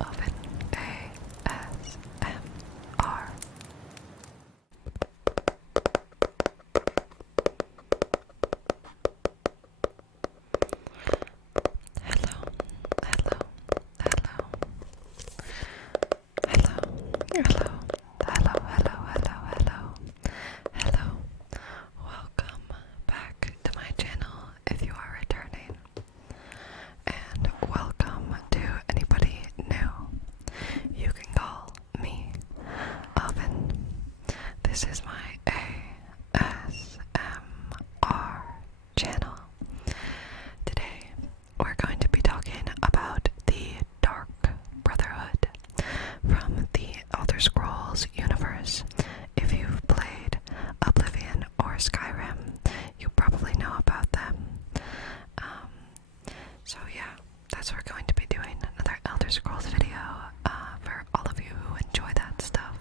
of an ASMR. Hello, hello, hello, hello, hello, hello, hello, hello, hello, hello. Welcome back to my channel if you are returning, and welcome to anybody new. You can call me Oven. This is my ASMR channel. Today, we're going to be talking about the Dark Brotherhood from the Elder Scrolls universe. If you've played Oblivion or Skyrim, you probably know about them. So yeah, that's what we're going to be doing. Another Elder Scrolls video for all of you who enjoy that stuff.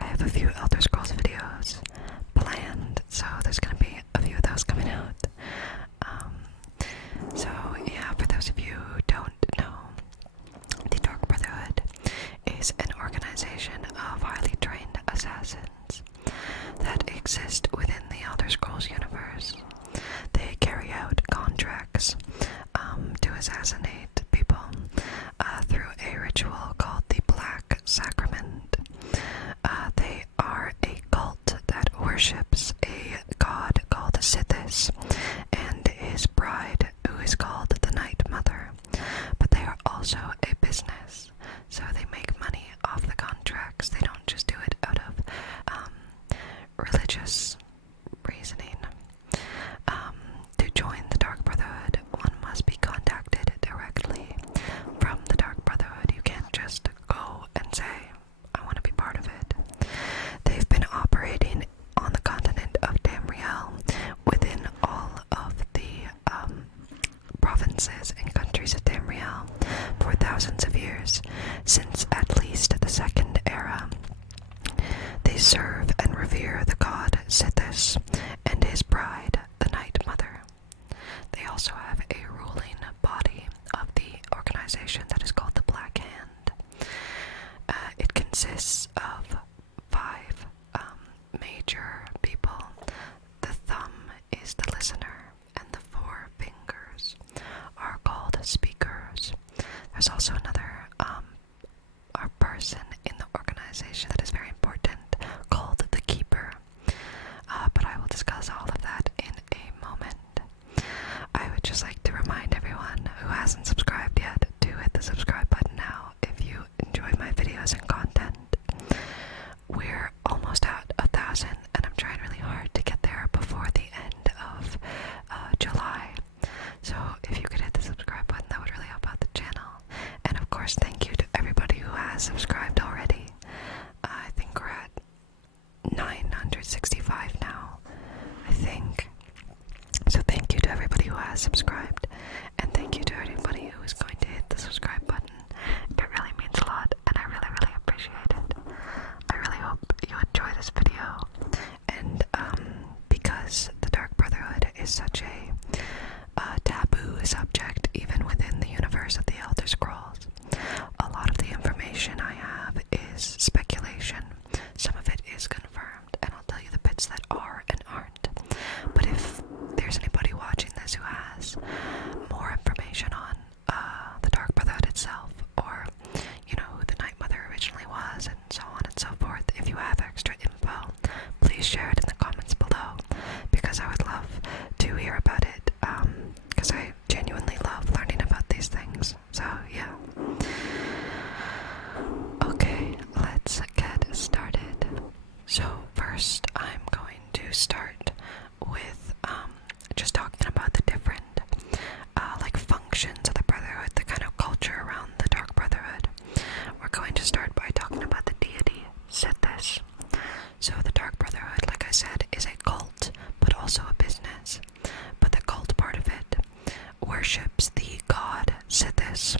I have a few Elder Scrolls videos planned, so there's going to be a few of those coming out. So yeah, for those of you who don't know, the Dark Brotherhood is an organization of highly trained assassins that exist within the Elder Scrolls universe. They carry out contracts to assassinate people through a ritual called the Black Sacrament. They are a cult that worships a god called Sithis and his bride, who is called the Night Mother. But they are also a business, so they make money off the contracts. They don't just do it out of religious reasoning. To join the Dark Brotherhood, one must be contacted directly from the Dark Brotherhood. You can't just go and say, I want to be part of it. They've been operating on the continent of Tamriel within all of the provinces and countries of Tamriel for thousands of years, since at least the Second Era. They serve and revere the god Sithis and his bride, the Night Mother. They also have a ruling body of the organization that is called the Black Hand. It consists of 5 major people. The thumb is the listener, and the 4 fingers are called speakers. There's also another a person in the organization that is very important called the Keeper. But I will discuss all of that in a moment. I would just like to remind everyone who hasn't subscribed yet to hit the subscribe button now if you enjoy my videos and content. We're almost at 1,000, and I'm trying really hard to get there before the end of July. So if you could hit the subscribe button, that would really help out the channel. And of course, thank you to everybody who has subscribed already. I think we're at 965 now, I think. So thank you to everybody who has subscribed, and thank you to everybody who is going to hit the subscribe button. It really means a lot, and I really, really appreciate it. I really hope you enjoy this video, and because the Dark Brotherhood is such a taboo subject even within the universe of the Elder Scrolls, a lot of the information I have is speculation. Some of it is confirmed, and I'll tell you the bits that are and aren't. But if there's anybody watching this who has more information on the Dark Brotherhood itself, or you know who the Night Mother originally was, and so on and so forth, if you have extra info, please share it in the comments below, because I would love to hear about it, because I genuinely love learning about these things. So yeah. Okay, let's get started. So first I'm going to start with just talking about the different like functions of the Brotherhood, the kind of culture around the Dark Brotherhood. We're going to start by talking about the deity Sithis. So the Dark Brotherhood, like I said, is a cult, but also a business. But the cult part of it worships the god Sithis.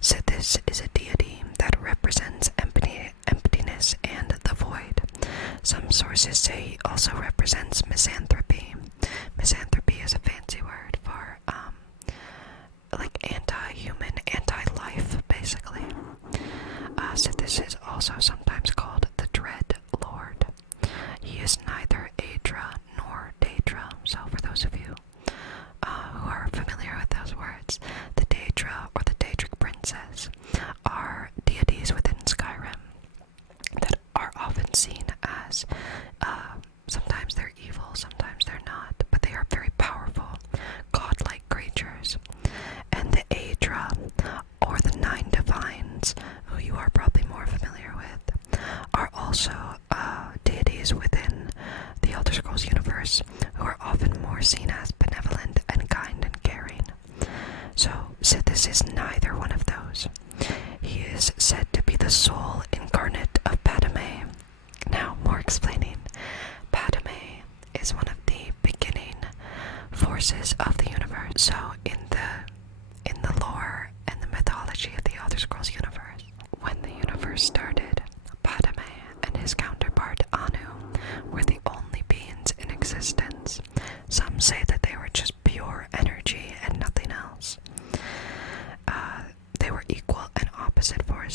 Sithis is a deity that represents emptiness and the void. Some sources say he also represents misanthropy. Misanthropy is a fancy word for like anti-human, anti-life, basically.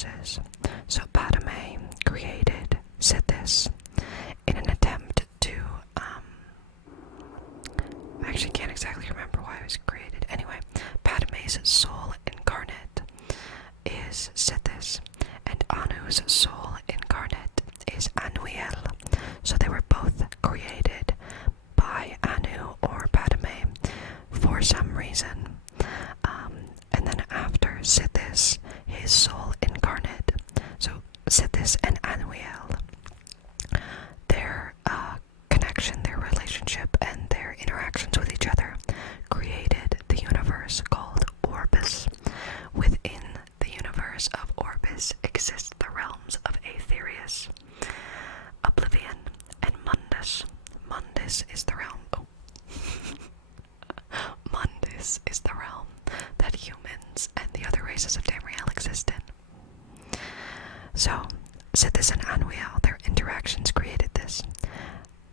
universes. So Padme created Sithis in an attempt to, I actually can't exactly remember why it was created. Anyway, Padme's soul incarnate is Sithis, and Anu's soul incarnate is Anuiel. So they were both created by Anu or Padme for some reason. And then after Sithis, his soul incarnate, so Sithis and Anuiel, their connection, their relationship, and their interactions with each other created the universe called Orbis. Within the universe of Orbis exist the realms of Aetherius, Oblivion, and Mundus. Mundus is the realm. Mundus is the realm that humans and the other races of Tamriel exist in. So, Sithis and Anuiel, their interactions created this.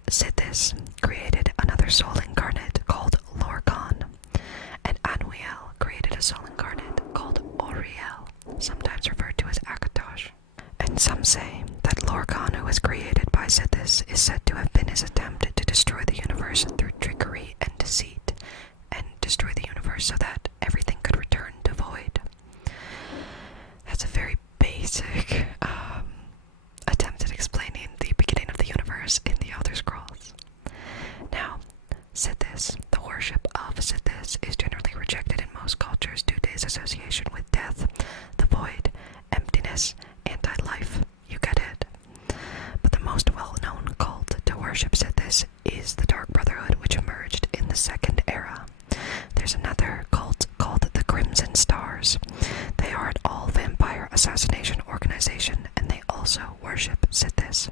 Sithis created another soul incarnate called Lorcan, and Anuiel created a soul incarnate called Auriel, sometimes referred to as Akatosh. And some say that Lorcan, who was created by Sithis, is said to have been his attempt to destroy the universe through trickery and deceit, and destroy the universe so that everything could return to void. That's a very basic attempt at explaining the beginning of the universe in the Elder Scrolls. Now, Sithis, the worship of Sithis, is generally rejected in most cultures due to his association with death, the void, emptiness, anti-life. You get it. But the most well-known cult to worship Sithis is the Dark Brotherhood, which emerged in the Second Era. There's another cult called the Crimson Stars. They are an all-vampire assassination organization, and they also worship Sithis.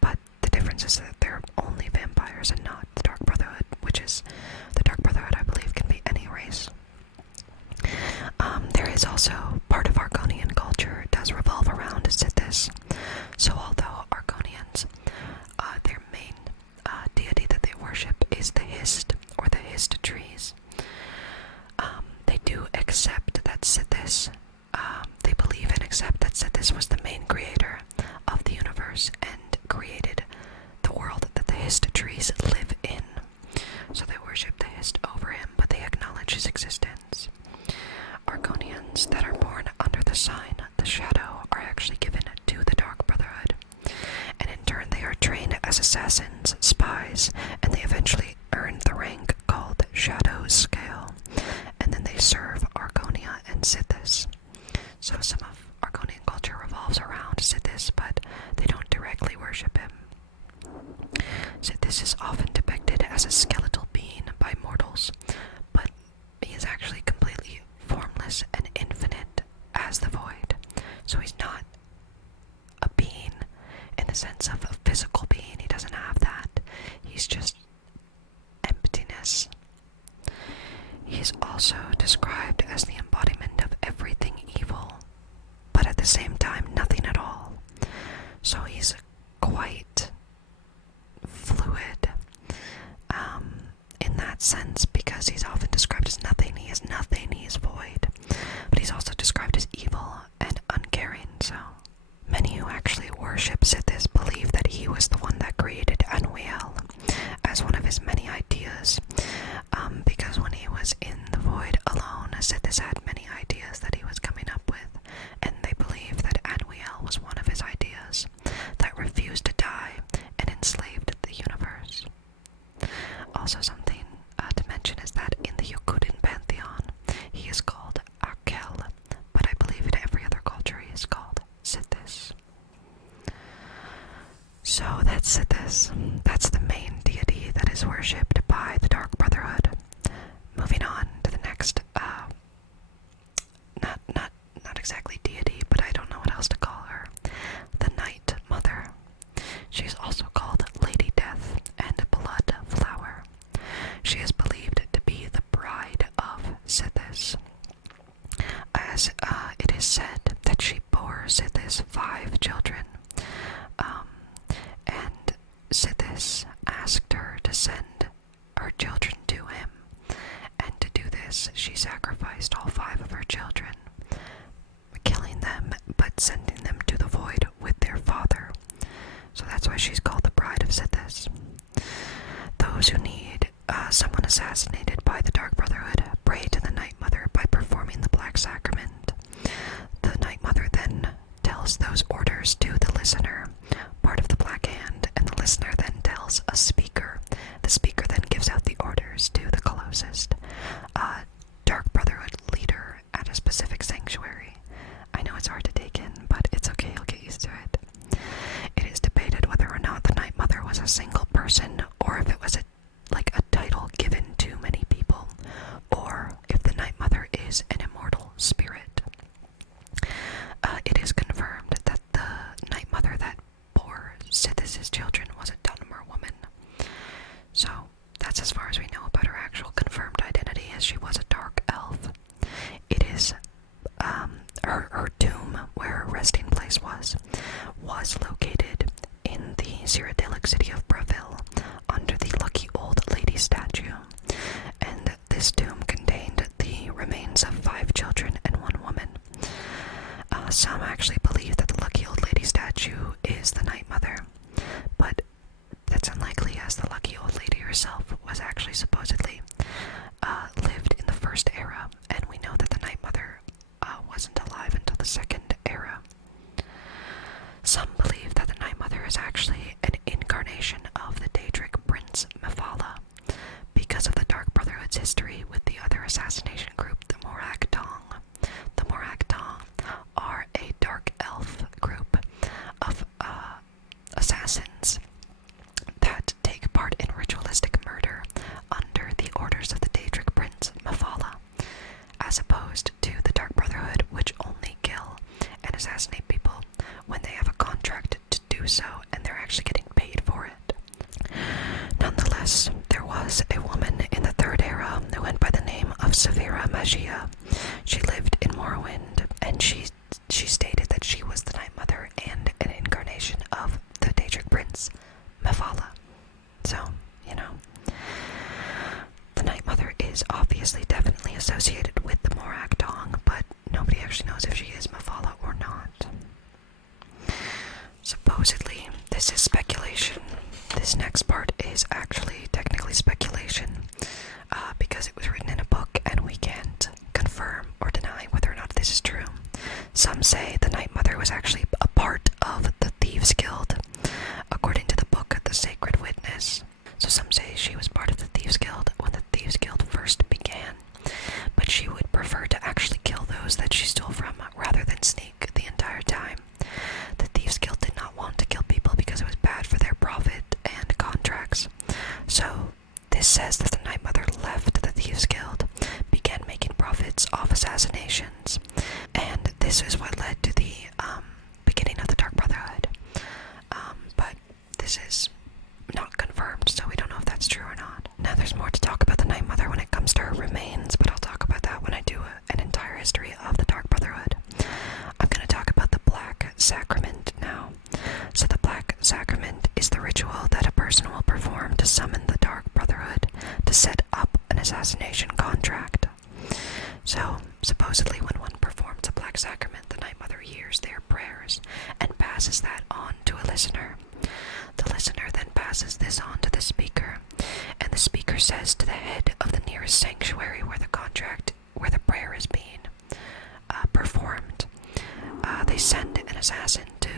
But the difference is that they're only vampires and not the Dark Brotherhood, which is, the Dark Brotherhood, I believe, can be any race. There is also part of Argonian culture does revolve around Sithis. So although Argonians, their main deity that they worship is the Hist, or the Hist trees, they do accept that Sithis, they believe and accept that Sithis was the main creator of the universe and created the world that the Hist trees live in. So they worship the Hist over him, but they acknowledge his existence. Argonians that are born under the sign, the Shadow, are actually given to the Dark Brotherhood, and in turn they are trained as assassins, spies, and they eventually earn the rank called Shadow Scale, and then they serve Argonia and Sithis. So some of Argonian culture revolves around Sithis, but they don't directly worship him. Sithis is often depicted as a skeletal being by mortals, but he is actually completely formless and infinite as the void. So he's not a being in the sense of a physical being. He doesn't have that. He's just emptiness. He's also described as the embodiment of everything evil, but at the same time nothing at all. So he's quite fluid in that sense, because he's often described as nothing. He is nothing, he is void. But he's also described as evil and uncaring, so many who actually worship Sithis believe that he was the one that created Anuiel as one of his many ideas, because when he was in the void alone, Sithis had many ideas that he was coming up with, and they believe that Anuiel was one of his ideas that refused to die and enslaved the universe. Also, something to mention is that in the Yokudan pantheon, he is called Akel, but I believe in every other culture he is called Sithis. So that's Sithis. That's the main deity that is worshipped by the Dark Brotherhood. Moving on to the next, not exactly deity, but I don't know what else to call her. The Night Mother. She's also called Lady Death and Blood Flower. She is believed to be the bride of Sithis, as it is said that she bore Sithis 5 children, and Sithis asked her to send her children to him, and to do this she sacrificed all 5 of her children, killing them, but but sending them to the void with their father. So that's why she's called the Bride of Sithis. Those who need someone assassinated by the Dark Brotherhood pray to the Night Mother by performing the Black Sacrament. The Night Mother then tells those orders to the listener, part of the Black Hand, and the listener then tells a speaker. The speaker then gives out the orders to the closest Dark Brotherhood leader at a specific sanctuary. I know it's hard to take in, but it's okay, you'll get used to it. It is debated whether or not the Night Mother was a single person, or if it was a title given to many people, or if the Night Mother is an immortal spirit. It is confirmed that the Night Mother that bore Sithis' children was a Dunmer woman. So, that's as far as we know about her actual confirmed identity, as she was a dark elf. It is, her tomb, where her resting place was located in the Cyrodiilic city of Breville, under the Lucky Old Lady statue. And this tomb contained the remains of 5 children and 1 woman. Some actually believe that the Lucky Old Lady statue is the Night Mother, but that's unlikely, as the Lucky Old Lady herself was actually supposedly lived in the First Era, and we know that the Night Mother wasn't alive until the Second Era. Some believe that the Night Mother is actually an incarnation of the Daedric Prince Mephala, because of the Dark Brotherhood's history with the other assassination group, the Morag Tong. The Morag Tong are a dark elf group of assassins that take part in ritualistic murder under the orders of the Daedric Prince Mephala, as opposed to the Dark Brotherhood, which only kill and assassinate people when they have a contract to do so and they're actually getting paid for it. Nonetheless, there was a woman in the Third Era who went by the name of Severa Magia. She lived in Morrowind, and she stated that she was the Night Mother and an incarnation of the Daedric Prince Mephala. So, the Night Mother is obviously definitely associated with the Morag Tong, but nobody actually knows if she is Mephala or not. Supposedly, this is speculation. This next part is actually technically speculation, because it was written in a book and we can't confirm or deny whether or not this is true. Some say the Night Mother was actually a part of the Thieves Guild, according to the book The Sacred Witness. So some say she was part of the Thieves Guild when the Thieves Guild first began, but she would prefer to actually kill those that she stole from rather than sneak the entire time. The Thieves Guild did not want to kill people because it was bad for their profit and contracts. So this says that the Night Mother left the Thieves Guild, began making profits off assassinations, and this is what led to the beginning of the Dark Brotherhood. But this is not confirmed, so we don't know if that's true or not. Now there's more to talk about the Night Mother when it comes to her remains, but I'll talk about that when I do an entire history of the Dark Brotherhood. I'm going to talk about the Black Sacrament now. So the Black Sacrament is the ritual that a person will perform to summon the Dark Brotherhood to set up an assassination contract. So, supposedly when one performs a Black Sacrament, the Night Mother hears their prayers and passes that on to a listener. The listener then passes this on to the speaker, and the speaker says to the head of the nearest sanctuary where the prayer is being performed, they send an assassin to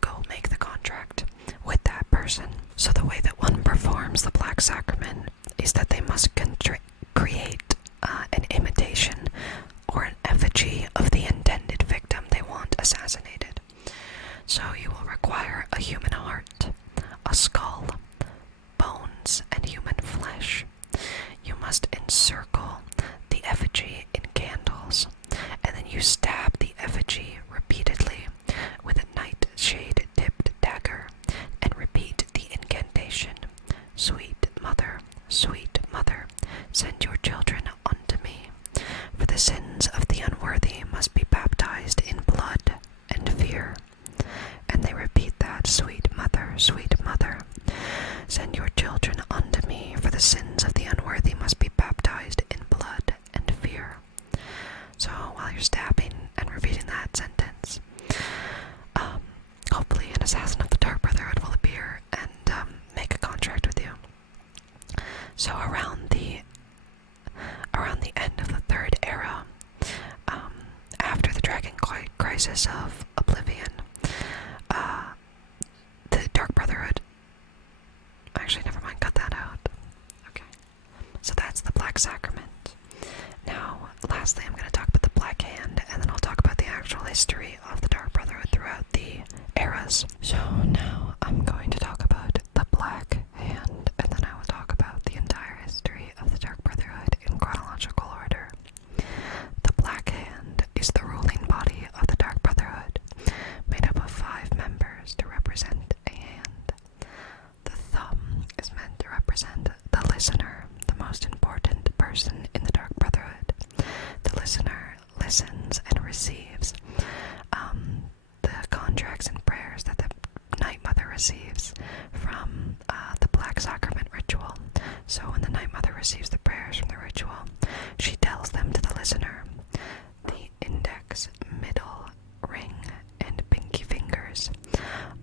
go make the contract with that person. So the way that one performs the Black Sacrament is that they must create an imitation or an effigy of the intended victim they want assassinated. So you will require a human heart, a skull, bones, and human flesh. You must encircle the effigy in candles, and then you stab the effigy repeatedly with a nightshade-tipped dagger, and repeat the incantation, sweet mother, send your children unto me, for the sins of the unworthy must be baptized in blood and fear. And they repeat that, sweet mother, send your children unto me, for the sins of the unworthy must be baptized in blood and fear. So while you're stabbing and repeating that sentence, second crisis of Oblivion, the Dark Brotherhood. Actually, never mind, cut that out. Okay. So that's the Black Sacrament. Now, lastly, I'm going to talk about the Black Hand, and then I'll talk about the actual history of the Dark Brotherhood throughout the eras. So now I'm going to talk about the Black Hand, and then I will talk about the entire history of the Dark Brotherhood in chronological order. The Black Hand is the ruling body of the Dark Brotherhood, made up of 5 members to represent a hand. The thumb is meant to represent the listener, the most important person in the Dark Brotherhood. The listener listens and receives the contracts and prayers that the Night Mother receives from the Black Sacrament ritual. So when the Night Mother receives the prayers from the ritual, she tells them to the listener. The index, middle, ring, and pinky fingers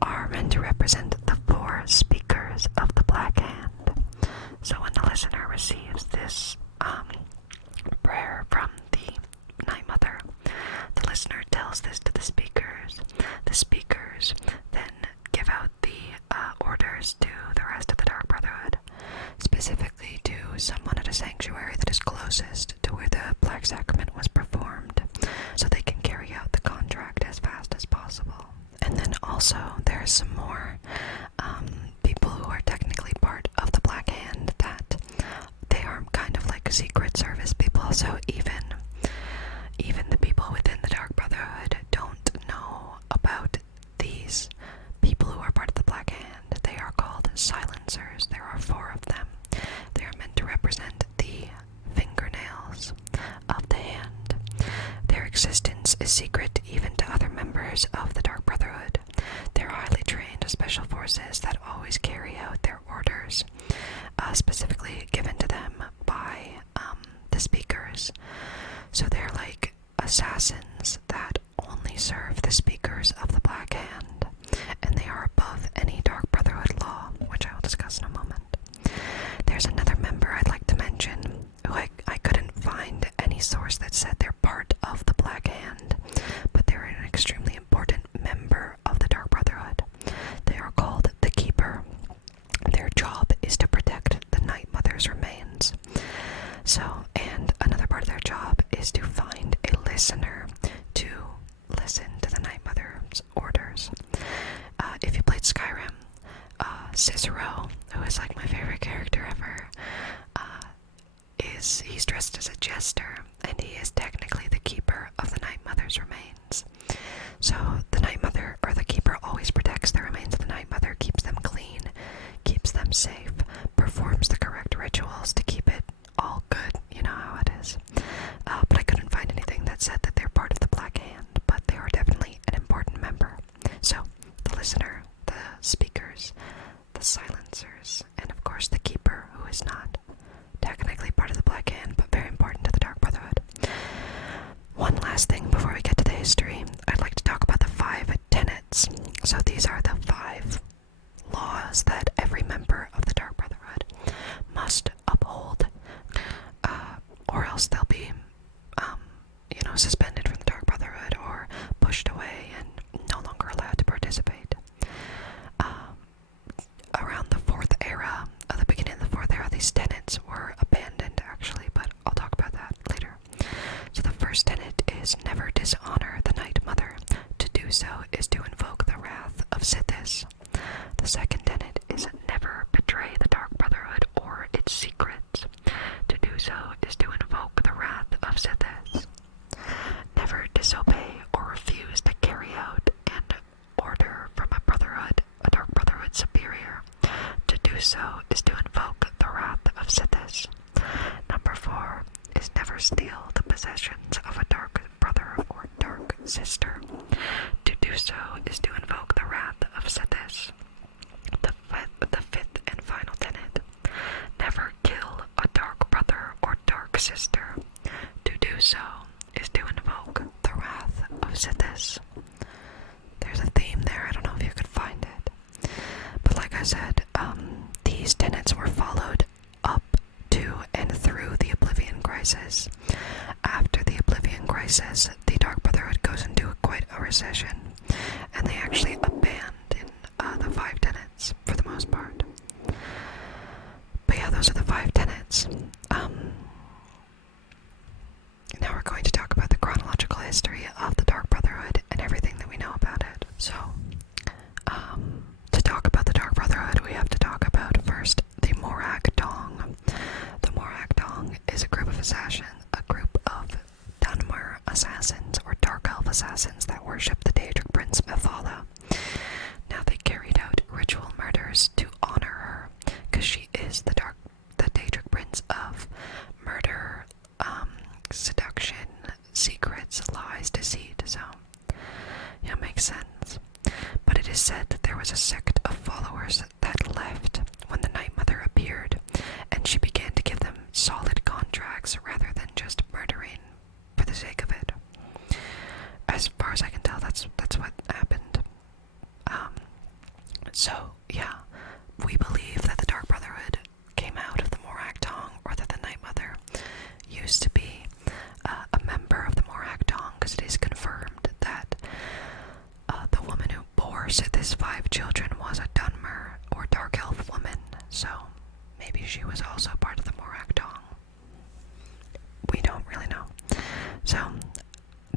are meant to represent the 4 speakers of the Black Hand. So when the listener receives this prayer from the Night Mother, the listener tells this to the speakers. The speakers then give out the orders to the rest of the Dark Brotherhood, specifically to someone at a sanctuary that is closest to where the Black Sacrament was performed, so they can carry out the contract as fast as possible. And then also there's some more people who are technically part of the Black Hand that they are kind of like Secret Service people, so even the people within the Dark Brotherhood don't know about these people who are part of the Black Hand. They are called silencers. There are 4 of them. They are meant to represent the fingernails of the hand. Their existence is secret even to other members of the Dark Brotherhood. They're highly trained special forces that always carry out their orders, specifically given to them by the speakers. So they're like assassins that only serve the speakers of the Black Hand, and they are above any Dark Brotherhood law, which I will discuss in a moment. There's another member I'd like to mention who I couldn't find any source that said they're part of the Black Hand, but they're an extremely important member of the Dark Brotherhood. They are called the Keeper. Their job is to protect the Night Mother's remains. So, and another part of their job is to find a listener to listen to the Night Mother's orders. If you played Skyrim, Cicero, who is like my favorite character ever, he's dressed as a jester, and he is technically the keeper of the Night Mother's remains. So the Night Mother, or the Keeper, always protects the remains of the Night Mother, keeps them clean, keeps them safe, performs the correct rituals to keep it all good, you know how it is. But I couldn't find anything that said that they're part of the Black Hand, but they are definitely an important member. So, the listener, the speakers, the silencers, and of course the Keeper, who is not technically part of the Black Hand, but very important to the Dark Brotherhood. One last thing before we get to the history, I'd like to talk about the 5 tenets. So these are the 5 laws that every member of the Dark Brotherhood must uphold, or else they'll be, suspended from the Dark Brotherhood or pushed away and no longer allowed to participate. Around the 4th era, at the beginning of the 4th era, these tenets were abandoned actually, but I'll talk about that later. So the first tenet is never dishonor the Night Mother. To do so is to invoke the wrath of Sithis. The second tenet is never betray the Dark Brotherhood or its secrets. To do so is to invoke the wrath of Sithis. Never disobey or refuse to carry out an order from a Dark Brotherhood superior. To do so is to invoke the wrath of Sithis. Number 4 is never steal the possessions of a Dark Brother or Dark Sister. To do so is to invoke the wrath of Sithis. The fifth and final tenet: never kill a Dark Brother or Dark Sister. To do so is to invoke the wrath of Sithis. There's a theme there, I don't know if you could find it. But like I said, these tenets were followed up to and through the Oblivion Crisis. After the Oblivion Crisis, the Dark Brotherhood goes into recession, and they actually abandoned the 5 tenets for the most part. But yeah, those are the 5 tenets. Now we're going to talk about the chronological history of the Dark Brotherhood and everything that we know about it. So, to talk about the Dark Brotherhood, we have to talk about first the Morag Tong. The Morag Tong is a group of Dunmer assassins, or Dark Elf assassins, that worship the Daedric Prince Mephala. Now, they carried out ritual murders to honor her, because she is the Daedric Prince of murder, seduction, secrets, lies, deceit. So, yeah, makes sense. But it is said that there was a sect of followers that left when the Night Mother appeared, and she began to give them solid contracts rather than just murdering for the sake of it. As far as I can tell, that's what happened. So, yeah, we believe that the Dark Brotherhood came out of the Morag Tong, or that the Night Mother used to be a member of the Morag Tong, because it is confirmed that the woman who bore Sithis 5 children was a Dunmer, or Dark Elf woman, so maybe she was also part of the Morag Tong. We don't really know. So,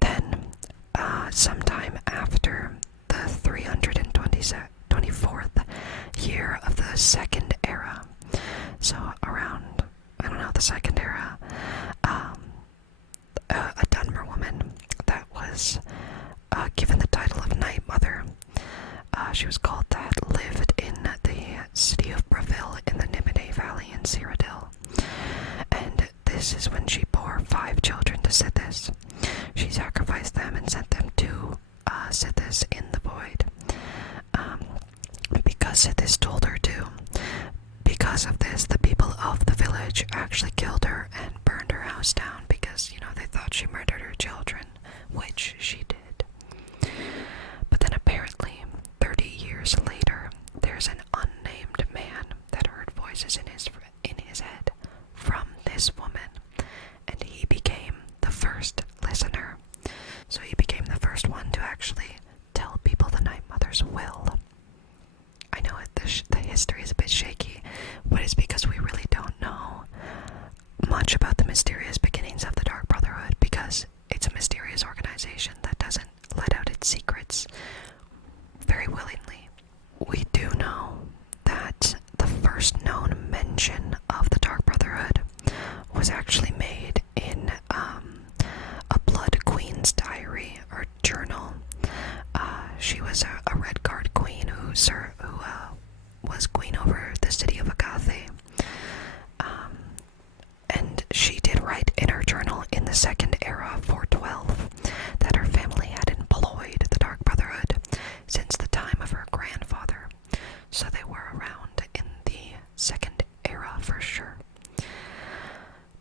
then, sometime after the 324th year of the Second Era, so around, I don't know, the Second Era, a Dunmer woman that was given the title of Night Mother, she was called that, lived in the city of Breville in the Nimine Valley in Cyrodiil. And this is when she bore 5 children to Sithis. She sacrificed them and sent them to Sithis in the Void, because Sithis told her to. Because of this, the people of the village actually killed her and burned her house down, because, they thought she murdered her children, which she did. But then apparently, 30 years later, there's an unnamed man that heard voices in his head from this woman, and he became the first listener. So he became the first one to actually tell people the Night Mother's will. I know the history is a bit shaky, but it's because we really don't know much about the mysterious beginnings of the Dark Brotherhood, because it's a mysterious organization that doesn't let out its secrets very willingly. We do know that the first known mention of the Dark Brotherhood was actually made in a Blood Queen's diary, or journal. She was a Red Guard queen who was queen over the city of Agathe. And she did write in her journal in the Second Era 412 that her family had employed the Dark Brotherhood since the time of her grandfather. So they were around in the Second Era for sure.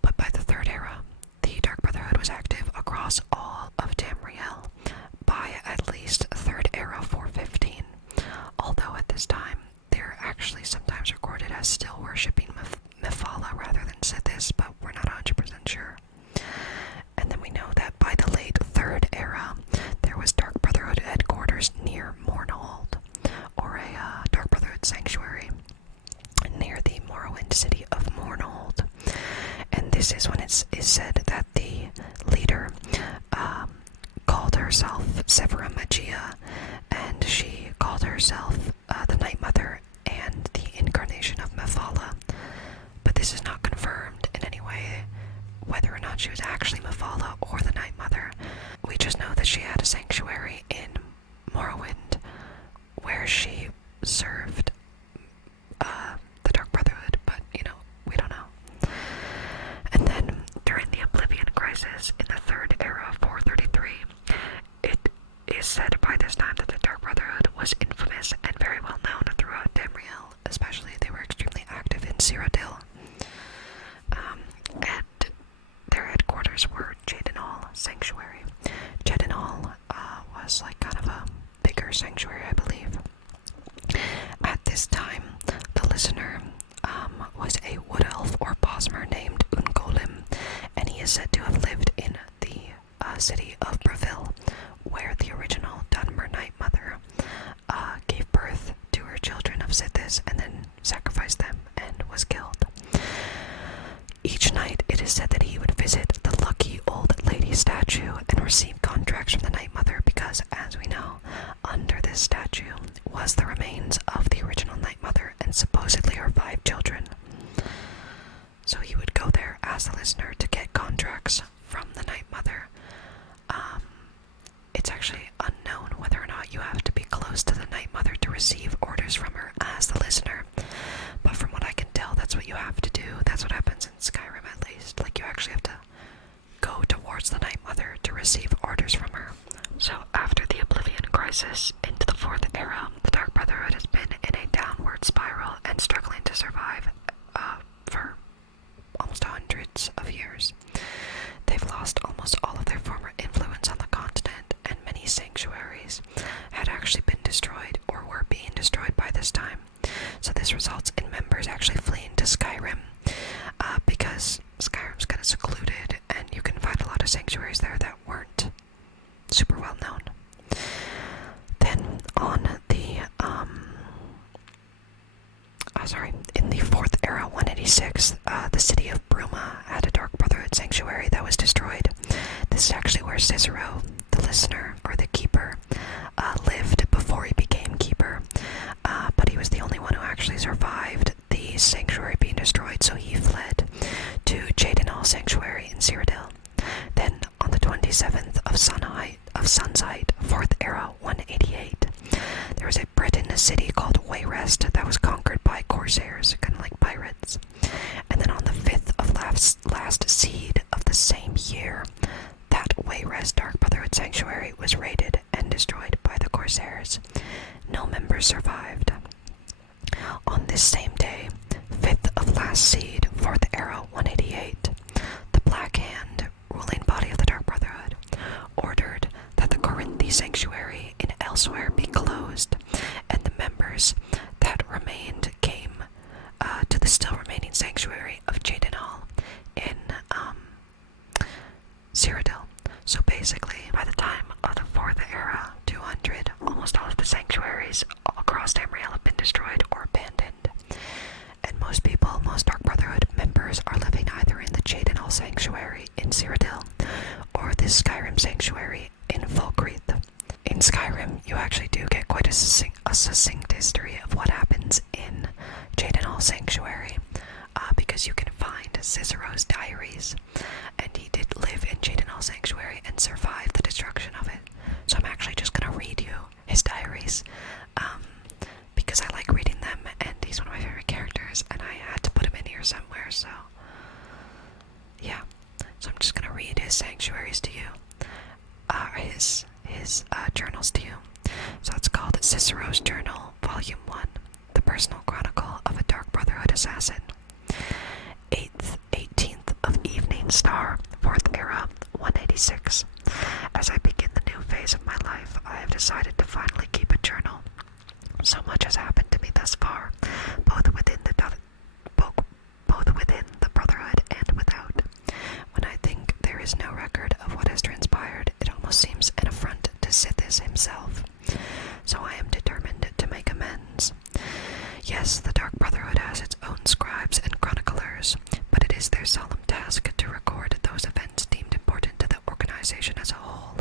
But by the Third Era, the Dark Brotherhood was active across all of Tamriel by at least Third Era 415, although at this time they're actually sometimes recorded as still worshipping Mephala rather than Sithis, but we're not 100% sure. And then we know that by the late Third Era, there was Dark Brotherhood headquarters near Mournhold, or a Dark Brotherhood sanctuary near the Morrowind city of Mournhold. And this is when it is said that the leader called herself Severa Magia, and she called herself the Night Mother and the incarnation of Mephala. But this is not confirmed in any way whether or not she was actually Mephala or the Night Mother. We just know that she had a sanctuary in Morrowind where she served the Dark Brotherhood, but, we don't know. And then, during the Oblivion Crisis in the Third Era 433, it is said by this time that the Dark Brotherhood was infamous and very well known throughout Tamriel, especially they were extremely active in Cyrodiil. And their headquarters were Jadenhall Sanctuary. Jadenhall was like kind of a bigger sanctuary, I believe. At this time, the listener was a wood elf or bosmer named Ungolim, and he is said to have lived in the city of Breville, where the original receive orders from her as the listener. But from what I can tell, that's what you have to do. That's what happens in Skyrim, at least. Like, you actually have to go towards the Night Mother to receive orders from her. So after the Oblivion Crisis into the Fourth Era, the Dark Brotherhood has been in a downward spiral and struggling to survive for almost hundreds of years. They've lost almost all of their former influence on the continent, and many sanctuaries had actually been destroyed or were being destroyed by this time. So this results in members actually fleeing to Skyrim, because Skyrim's kind of secluded, and you can find a lot of sanctuaries there that weren't super well known. Then on the in the Fourth Era, 186, the city of Bruma had a Dark Brotherhood sanctuary that was destroyed. This is actually where Cicero, the listener, or the keeper, lived before he became keeper, but he was the only one who actually survived the sanctuary being destroyed, so he fled to Jadenhall Sanctuary in Cyrodiil. Then, on the 27th of Sunsight, 4th Era, 188, there was a Breton city called Wayrest that was conquered by corsairs, kind of like pirates. And then on the 5th of last seed of the same year, that Wayrest Dark Brotherhood Sanctuary was raided and destroyed by the corsairs. No members survived. On this same day, 5th of last seed, 4th Era, 188, the Black Hand, ruling body of the Dark Brotherhood, ordered that the Corinthi Sanctuary in Elsewhere be closed, and the members that remained came to the still remaining sanctuary of Jadenhall in Cyrodiil. So basically, by the time of the 4th Era, 200, almost all of the sanctuaries across Tamriel have been destroyed or abandoned. And most Dark Brotherhood members are living either in the Jadenhall Sanctuary in Cyrodiil or the Skyrim Sanctuary in Falkreath. In Skyrim, you actually do get quite a succinct history of what happens in Jadenhall Sanctuary, because you can find Cicero's diaries, and he did live in Jadenhall Sanctuary and survive the destruction of it. So I'm actually just going to read you his diaries, because I like reading them, and he's one of my favorite characters, and I had to put him in here somewhere, so yeah. So I'm just going to read his sanctuaries to you, his journals to you. So it's called Cicero's Journal, Volume 1, The Personal Chronicle of a Dark Brotherhood Assassin. 18th of Evening Star, 4th Era, 186. As I begin the new phase of my life, I have decided to finally keep a journal. So much has happened to me thus far, both within the Brotherhood and without. When I think there is no record of what has transpired, it almost seems an affront to Sithis himself. So I am determined to make amends. Yes, the Dark Brotherhood has its own scribes and chroniclers, but it is their solemn task to record those events deemed important to the organization as a whole.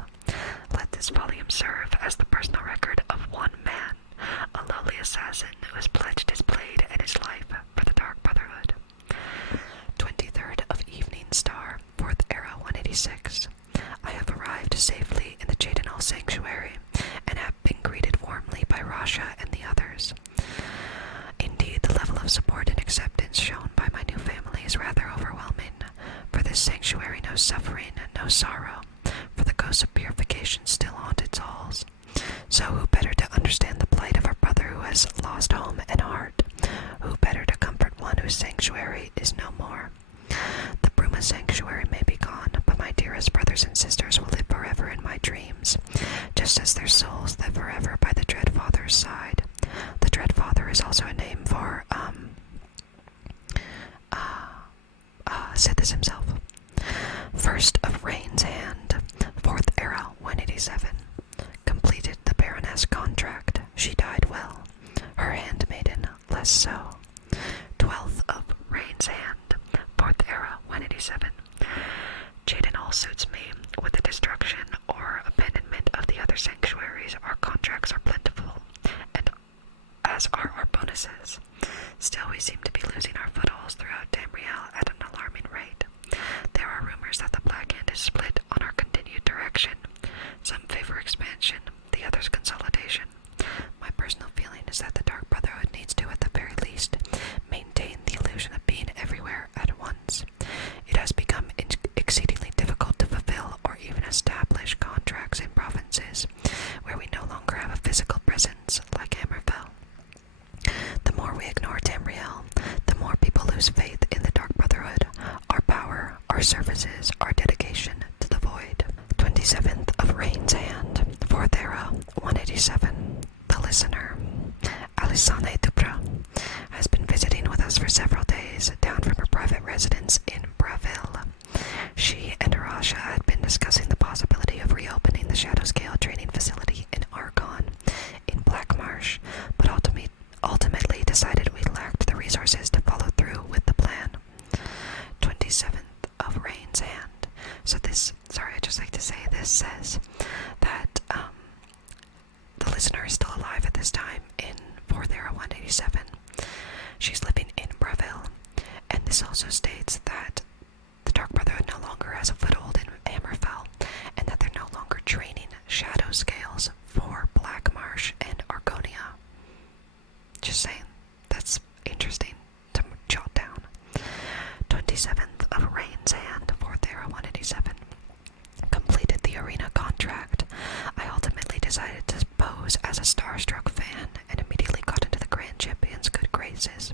Let this volume serve as the personal record of one man, a lowly assassin who has pledged his blade and his life for the Dark Brotherhood. 23rd of Evening Star, 4th Era, 186. I have arrived safely in the Jadenhall Sanctuary, and have been greeted warmly by Rasha and the others. Indeed, the level of support and acceptance shown by my new family is rather overwhelming. For this sanctuary knows suffering and no sorrow, for the ghosts of purification still haunt its halls. So who better to understand the plight of a brother who has lost home and heart? Who better to comfort one whose sanctuary is no more? The Bruma Sanctuary may be gone, but my dearest brothers and sisters will live forever in my dreams, just as their souls live forever by the Dread Father's side. The Dread Father is also a name for, Sithis himself. First of Rain's Hand, 4th Era, 187. Completed the Baroness contract. She died well. Her handmaiden, less so. 12th of Rain's Hand, 4th Era, 187. Jadenhall suits me. With the destruction or abandonment of the other sanctuaries, our contracts are plentiful, and as are our bonuses. Still, we seem to be losing our footholds throughout Tamriel at an alarming rate. There are rumors that the Black Hand is split on our continued direction. Some favor expansion, the others consolidation. My personal feeling is that the Dark Brotherhood needs to, at the very least, maintain the illusion of being everywhere at once. It has become exceedingly difficult to fulfill or even establish contracts in provinces where we no longer have a physical presence, like Hammerfell. The more we ignore Tamriel, the more people lose faith in the Dark Brotherhood, our power, our services, our dedication to the Void. 27th of Rain's Hand, 4th Era, 187. The Listener. Alisane Dupra has been visiting with us for several days, down from her private residence in Braville. She and Arasha had been discussing the possibility of reopening the Shadowscale training facility in Archon, in Blackmarsh, but ultimately decided we lacked the resources to follow through with the plan. 27th of Rain's Hand. So this, sorry, I'd just like to say this says that the Listener is still alive at this time in 4th Era 187. She's living in Braville, and this also states that the Dark Brotherhood no longer has a foothold in Hammerfell, and that they're no longer training shadow scales for Blackmarsh and Argonia. Just saying, that's interesting to jot down. 27th of Rain's Hand, 4th Era 187. Completed the arena contract. I ultimately decided to pose as a starstruck fan and immediately got into the Grand Champion's good graces.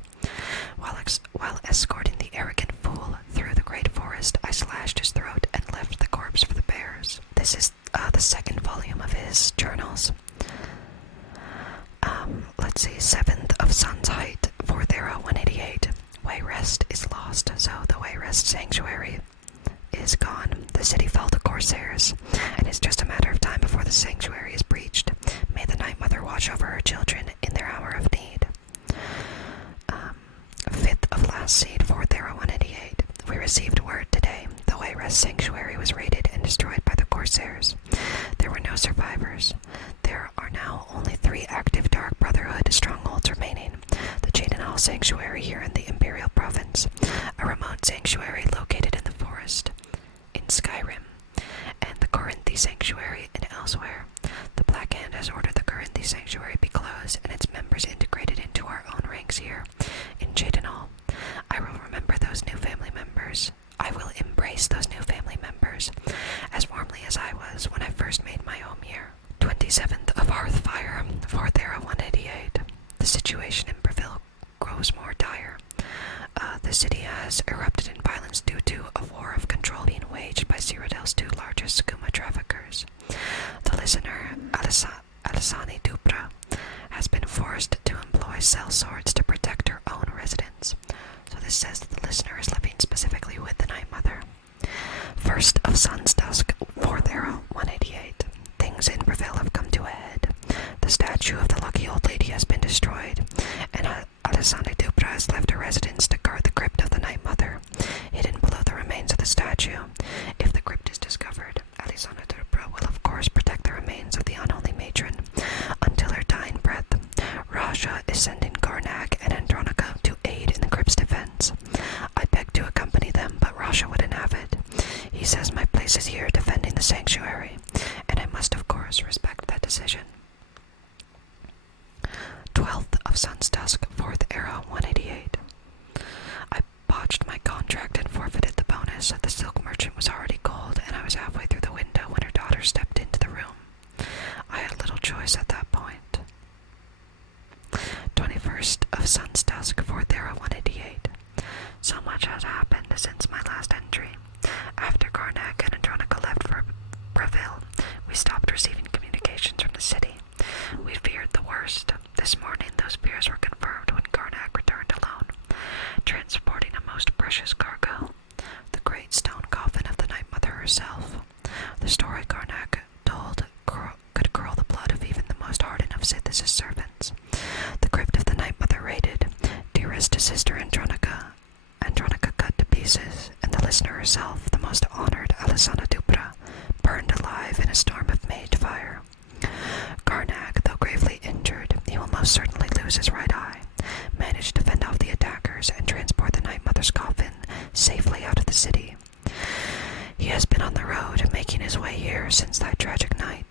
While escorting the arrogant fool through the great forest, I slashed his throat and left the corpse for the bears. This is the second volume of his journals. Let's see, 7th of Sun's Height, 4th Era 188. Wayrest is lost, so the Wayrest Sanctuary is gone. The city fell to Corsairs, and it's just a matter of time before the sanctuary is breached. May the Night Mother watch over her children in their hour of need. 5th of Last Seed, 4th Era 188. We received word today. The Wayrest Sanctuary was raided and destroyed by the Corsairs. There were no survivors. There are now only 3 active Dark Brotherhood strongholds remaining. The Jadenhall Sanctuary here in the Imperial Province, a remote sanctuary located in the forest in Skyrim, and the Corinthi Sanctuary and elsewhere. The Black Hand has ordered the Corinthi Sanctuary be closed and its members integrated into our own ranks here in Jadenhall. I will remember those new family members. I will embrace those new family members as warmly as I was when I first made my home here. 27th of Hearthfire, 4th Era 188. The situation in Braville grows more dire. The city has erupted in violence due to a war of control being waged by Cyrodiil's 2 largest skooma traffickers. The Listener, Alisane Dupra, has been forced to employ sellswords to protect her own residence. So this says that the Listener is living specifically with the Night Mother. 1st of Sun's Dusk, 4th Era 188. Things in Braville have come to a head. The statue of the lucky old lady has been destroyed, and Alisane Dupra has left her residence to guard the crypt of the Night Mother, hidden below the remains of the statue. If the crypt is discovered, Alisane Dupra will of course protect the remains of the unholy matron until her dying breath. Raja is sending Garnag and Andronica to aid in the crypt's defense. I begged to accompany them, but Raja wouldn't have it. He says my place is here defending the sanctuary, and I must of course respect that decision. 12th of Sun's Dusk, 4th Era 188. I botched my contract and forfeited the bonus. The silk merchant was already cold, and I was halfway through the window when her daughter stepped into the room. I had little choice at that point. 21st of Sun's Dusk, 4th Era 188. So much has happened since my last entry. After Garnag and Andronica left for Braville, we stopped receiving communications from the city. We feared the worst. This morning, those fears were confirmed when Garnag returned alone, transporting a most precious cargo, the great stone coffin of the Night Mother herself. The story Garnag told could curl the blood of even the most hardened of Sithis' servants. The crypt of the Night Mother raided, dearest sister Andronica cut to pieces, and the Listener herself, the most honored Alisane Dupra, burned alive in a storm of mage fire. Garnag, though gravely injured, he will most certainly lose his right eye, managed to fend off the attackers and transport the Night Mother's coffin safely out of the city. He has been on the road, making his way here since that tragic night.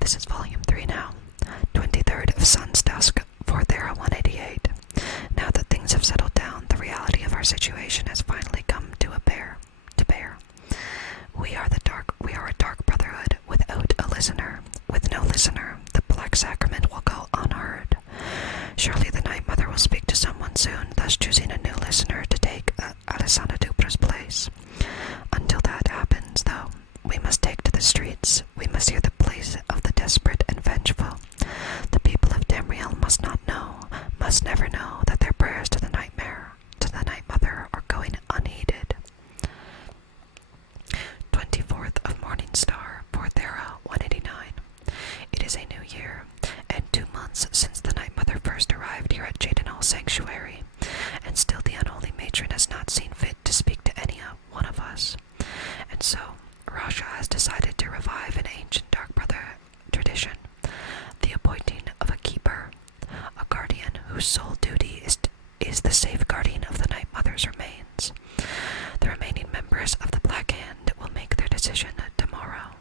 This is volume 3 now. 23rd listener, the Black Sacrament will go unheard. Surely the Night Mother will speak to someone soon, thus choosing a new listener to take Alessandra Dupra's place. Until that happens, though, we must take to the streets. We must hear the place of the desperate and vengeful. The people of Tamriel must not know, must never know, that their prayers to the Night Mother are going unheeded. 24th of Morning Star, 4th Era, 189. It is a new year, and 2 months since the Night Mother first arrived here at Jadenhall Sanctuary, and still the unholy matron has not seen fit to speak to any one of us. And so, Rasha has decided to revive an ancient Dark Brother tradition, the appointing of a keeper, a guardian whose sole duty is the safeguarding of the Night Mother's remains. The remaining members of the Black Hand will make their decision tomorrow.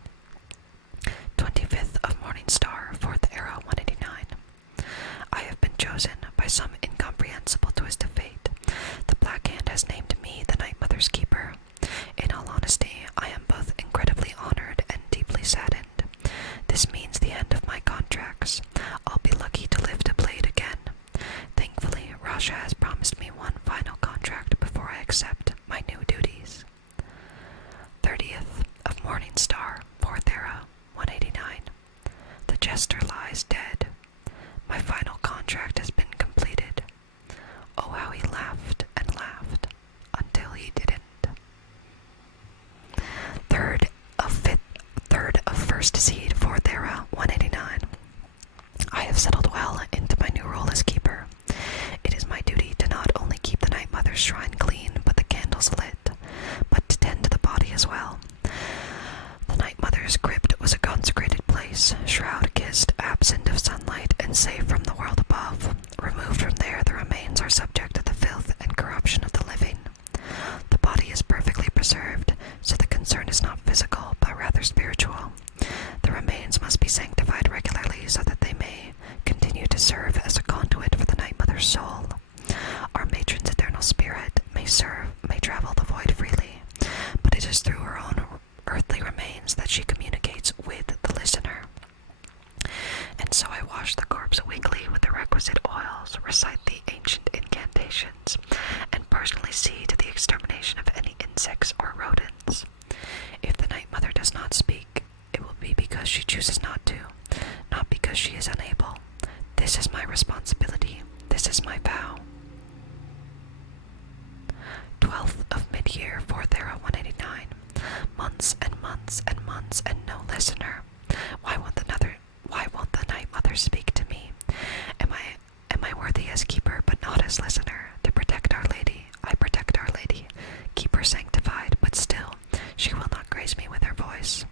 25th of Morning Star, 4th Era, 189. I have been chosen by some incomprehensible twist of fate. The Black Hand has named me the Night Mother's keeper. In all honesty, I am both incredibly honored and deeply saddened. This means the end of my contracts. I'll be lucky to live to play it again. Thankfully, Rasha has promised me one final contract before I accept my new duties. 30th of Morning Star, 4th Era, 189. The Jester lies dead. My final contract has been completed. Oh, how he laughed and laughed until he didn't. Third of First Seed, 4th Era, 189. I have settled well into my new role as keeper. It is my duty to not only keep the Night Mother's shrine clean, but the candles lit, but to tend to the body as well. The Night Mother's crypt was a consecrated place, shroud-kissed, absent of sunlight, and safe from the world above. Removed from there, the remains are subject to the filth and corruption of the living. The body is perfectly preserved, so the concern is not physical, but rather spiritual. The remains must be sanctified regularly so that they may continue to serve as a conduit for the Night Mother's soul. Our matron's eternal spirit may travel the void freely, but it is through her own earthly remains that she communicates with the listener. And so I wash the corpse weekly with the requisite oils, recite the ancient incantations, and personally see to the extermination of any insects or rodents. If the Night Mother does not speak, it will be because she chooses not to, not because she is unable. This is my responsibility. This is my vow. 12th of Mid-Year, 4th Era, 189. Months and months and months and no listener. Why won't the Night Mother speak to me? Am I worthy as keeper, but not as listener? To protect Our Lady, I protect Our Lady. Keep her sanctified, but still, she will not grace me with her voice.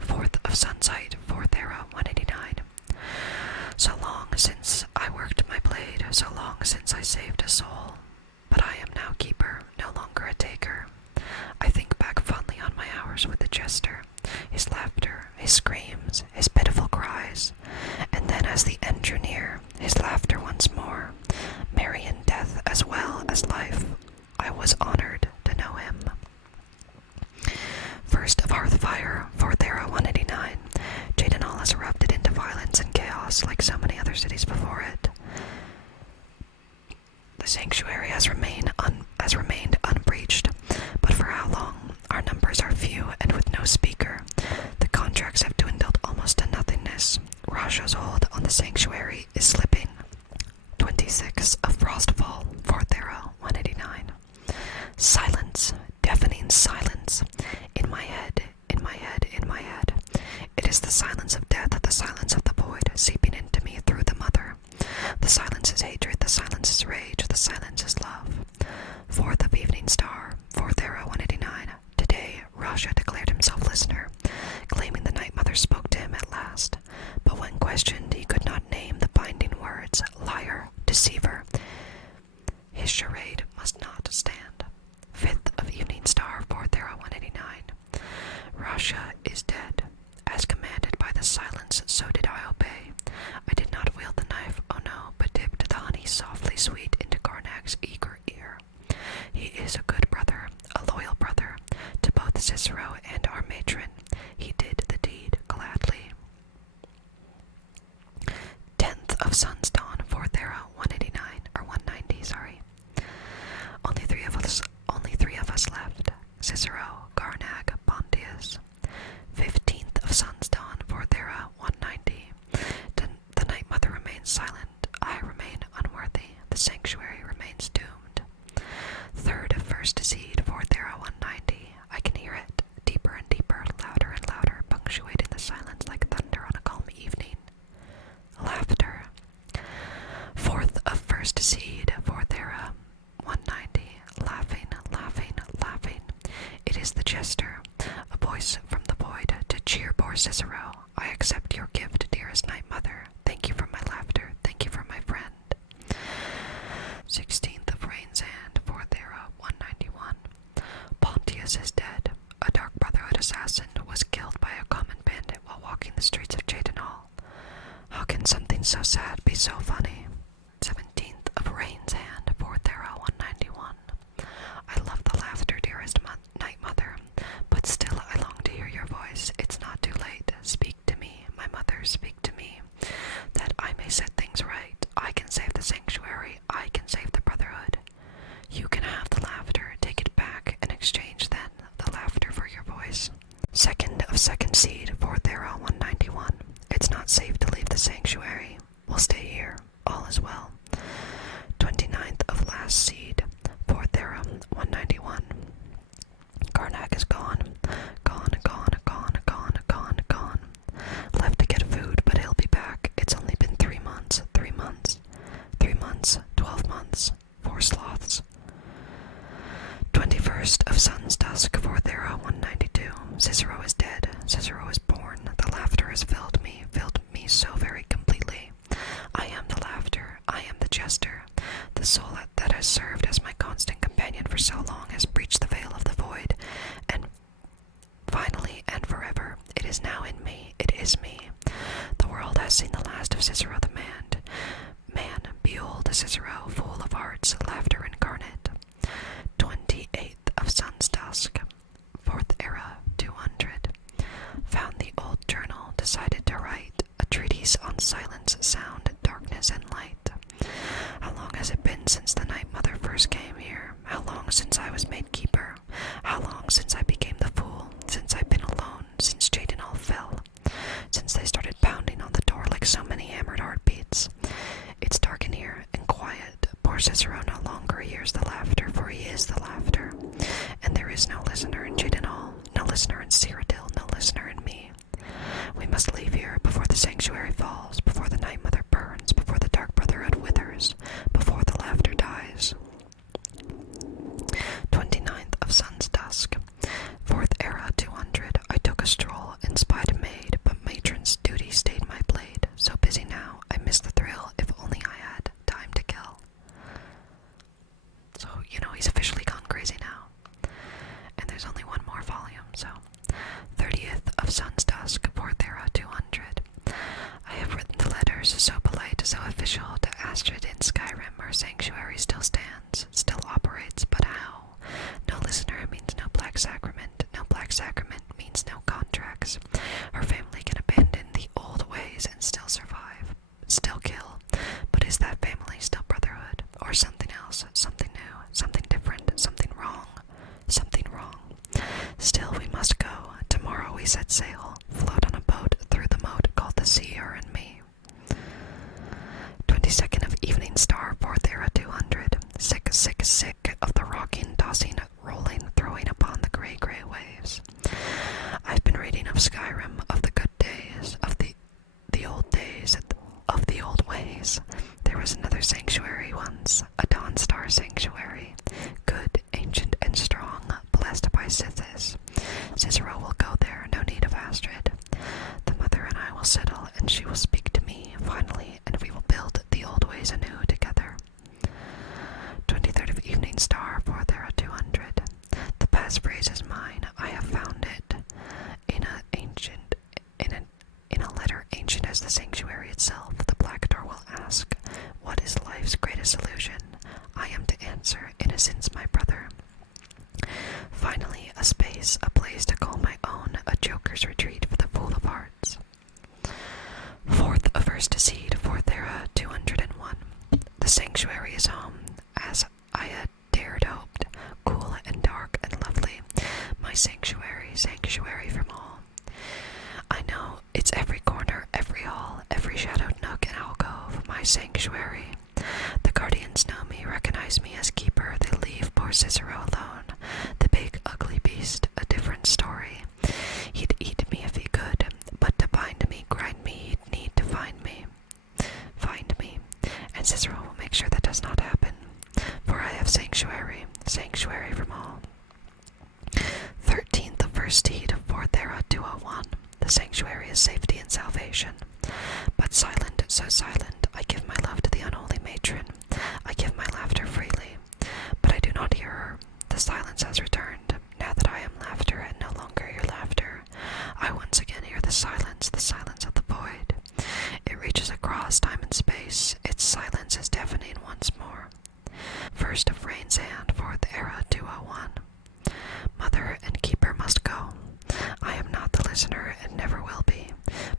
4th of Sunsight, 4th Era, 189. So long since I worked my blade, so long since I saved a soul. But I am now keeper, no longer a taker. I think back fondly on my hours with the Jester, his laughter, his screams, his pitiful cries, and then as the end drew near, his laughter once more, merry in death as well as life. I was honored to know him. 1st of Hearthfire, 4th Era, 189. Jadenhall has erupted into violence and chaos like so many other cities before it. The sanctuary has remained unbreached, but for how long? Our numbers are few, and with no speaker. The contracts have dwindled almost to nothingness. Rasha's hold on the sanctuary is slipping. 26th of Frostfall, 4th Era, 189. Silence, deafening silence. In my head, in my head, in my head. It is the silence of death, the silence of the void, seeping into me through the mother. The silence is hatred, the silence is rage, the silence is love. 4th of Evening Star, 4th Era, 189. Today, Rasha declared himself listener, claiming the Night Mother spoke to him at last. But when questioned, he could not name the binding words, liar, deceiver. His charade must not stand. 5th of Evening Star, 4th Era, 189. Rasha is dead. As commanded by the silence, so did I obey. I did not wield the knife, oh no, but dipped the honey softly sweet into Karnak's eager ear. He is a good brother, a loyal brother, to both Cicero and our matron. He did the deed gladly. of Sun's Dawn, 4th era, 189, or 190, sorry. Only three of us left. Cicero, Garnag, Pontius. 15th of Sun's Dawn, 4th era, 190. The Night Mother remains silent. I remain unworthy. The sanctuary remains doomed. 3rd of First Seed, 4th era, 190. I can hear it, deeper and deeper, louder and louder, punctuating the silence like thunder on a calm evening. Laughter. 4th of First Seed, 4th era, 190. Laughing, laughing, laughing. It is the jester, a voice from the void to cheer poor Cicero. I accept your gift, dearest Night Mother. Thank you for my laughter. Thank you for my friend. 16th of Rain's Hand, 4th era, 191. Pontius is dead. A dark Brotherhood assassin was killed by a common bandit while walking the streets of Jadenhall. How can something so sad be so funny? 17th of Rain's Hand, 4th era, 191. I love the laughter, dearest Night Mother, but still I long to hear your voice. It's not too late. Speak to me, my mother, speak to me, that I may set things right. I can save the sanctuary. I can save the Brotherhood. You can have the laughter. Take it back and exchange then the laughter for your voice. 2nd of Second Seed, 4th era, 191. It's not safe to leave the sanctuary. We'll stay here. All is well. 29th of Last Seed, 4th era, 191. Karnak is gone. Gone, gone, gone, gone, gone, gone. Left to get food, but he'll be back. It's only been 3 months. 3 months. 3 months. 12 months. 4 sloths. 21st of Sun's Dusk, 4th era, 192. Cicero is dead. Cicero is born. The laughter has filled me so very completely. I am the laughter. I am the jester. The soul that has served as my constant companion for so long has breached the veil of the void, and finally and forever, it is now in me. It is me. The world has seen the last of Cicero the man. Behold Cicero, full of arts, laughter incarnate. 28th of Sun's Dusk, 4th era, 200. Found the old journal, decided to write a treatise on silence, sound, darkness, and light. How long has it been since the Night Mother first came here? How long since I was made keeper? How long since I became the fool? Since I've been alone? Since Jadenhall fell? Since they started pounding on the door like so many hammered heartbeats? It's dark in here and quiet. Poor Cicero no longer hears the laughter, for he is the laughter. And there is no listener in Jadenhall, no listener in Cyrodiil, no listener in me. We must leave here before the sanctuary falls, before the Night Mother burns, before the Dark Brotherhood withers, before the laughter dies. 29th of Sun's Dusk, 4th era, 200. I took a stroll and spied a maid, but matron's duty stayed my blade. So busy now, I miss the thrill. If only I had time to kill. So, he's officially gone crazy now. And there's only one more volume, so. 30th of Sun's Dusk, 4th era, 200. I have written the letters, so polite, so official, to Astrid in Skyrim. Her sanctuary still stands, still operates, but how? No listener means no black sacrament. No black sacrament means no contracts. Her family can abandon the old ways and still survive, still kill. But is that family still Brotherhood? Or something else, something new, something different, something wrong? Something wrong. Still we must go. Tomorrow we set sail, float on a boat through the moat called the sea, her and me. 22nd of Evening Star, 4th era, 200. Sick, sick, sick of the rocking, tossing, rolling, throwing upon the grey, grey waves. I've been reading of Skyrim, of the good days, of the old days, of the old ways. There was another sanctuary once, a Dawn Star sanctuary, good, ancient, and strong, blessed by Sithis. Cicero will go there, no need of Astrid. The mother and I will settle, and she will speak to me, finally, and we will build the old ways anew together. 23rd of Evening Star, 4th era, 200. The passphrase is mine. I have found it in a letter ancient as the sanctuary itself. The black door will ask, what is life's greatest illusion? I am to answer, innocence, my brother. Finally, a space, a place to call my own, a joker's retreat for the fool of hearts. 4th of First Seed, 4th era, 200. sanctuary. The guardians know me, recognize me as keeper. They leave poor Cicero alone. The big, ugly beast, a different story. He'd eat me if he could, but to bind me, grind me, he'd need to find me. Find me, and Cicero will make sure that does not happen. For I have sanctuary, sanctuary from all. 13th of First Deed, 4th Era 201. The sanctuary is safety and salvation. But silent, so silent, I give my love to the unholy matron. I give my laughter freely. But I do not hear her. The silence has returned. Now that I am laughter and no longer your laughter, I once again hear the silence of the void. It reaches across time and space. Its silence is deafening once more. First of Rain's Hand, 4th Era 201. Mother and keeper must go. I am not the listener and never will be,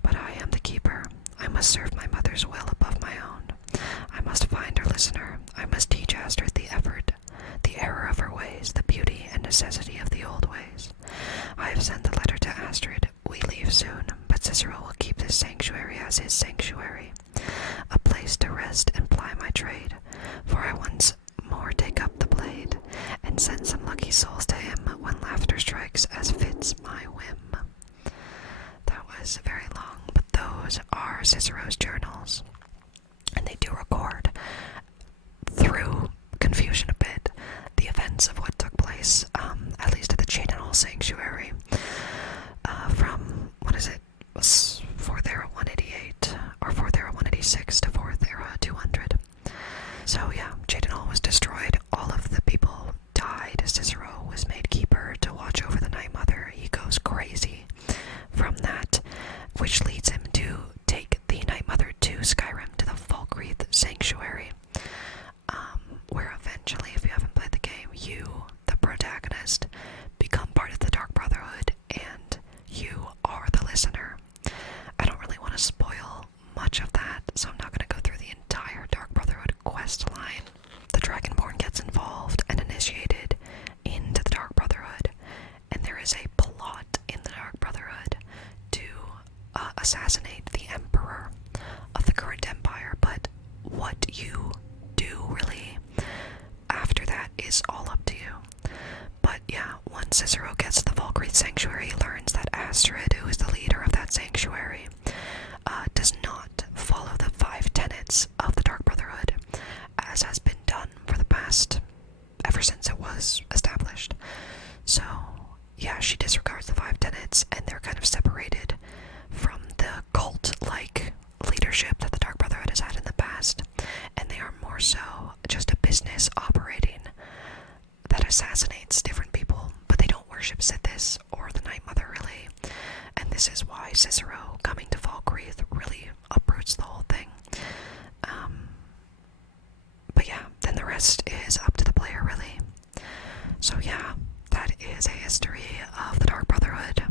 but I am the keeper. I must serve my mother's will above my own. I must find her listener. I must teach Astrid the effort, the error of her ways, the beauty and necessity of the old ways. I have sent the letter to Astrid. We leave soon, but Cicero will keep this sanctuary as his sanctuary, a place to rest and ply my trade, for I once more take up the blade, and send some lucky souls to him when laughter strikes as fits my whim. That was very long, but those are Cicero's journals, and they do record, through confusion a bit, the events of what took place, at least at the Cheydinal Sanctuary, from, was 4th Era 188, or 4th Era 186 to 4th Era 200. So yeah, Cheydinal was destroyed, all of the people died. Cicero was made keeper to watch over the Night Mother. He goes crazy from that, which leads him to take the Night Mother to Skyrim, to the Falkreath Sanctuary, where eventually, if you haven't played the game, you, the protagonist, become part of the Dark Brotherhood, and you are the listener. I don't really want to spoil much of that, so I'm not going to go through the entire Dark Brotherhood quest line. The Dragonborn gets involved and initiated into the Dark Brotherhood, and there is a plot in the Dark Brotherhood to assassinate the Emperor of the current empire, but what you do really after that is all up to you. But yeah, once Cicero gets to the Falkreath Sanctuary, he learns that Astrid, who is the leader of that sanctuary, does not follow the 5 tenets of the Dark Brotherhood, as has been done for the past, ever since it was established. So yeah, she disregards the 5 tenets, and they're kind of separated from the cult-like leadership that the Dark Brotherhood has had in the past, and they are more so just a business operating that assassinates different people, but they don't worship Sithis or the Night Mother really, and this is why Cicero coming to Falkreath really uproots the whole thing. But yeah, then the rest is up to the player really. So yeah, that is a history of the Dark Brotherhood.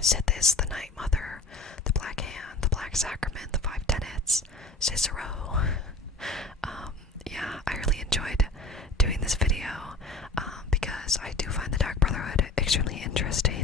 Sithis, the Night Mother, the Black Hand, the Black Sacrament, the 5 tenets, Cicero. Yeah, I really enjoyed doing this video because I do find the Dark Brotherhood extremely interesting.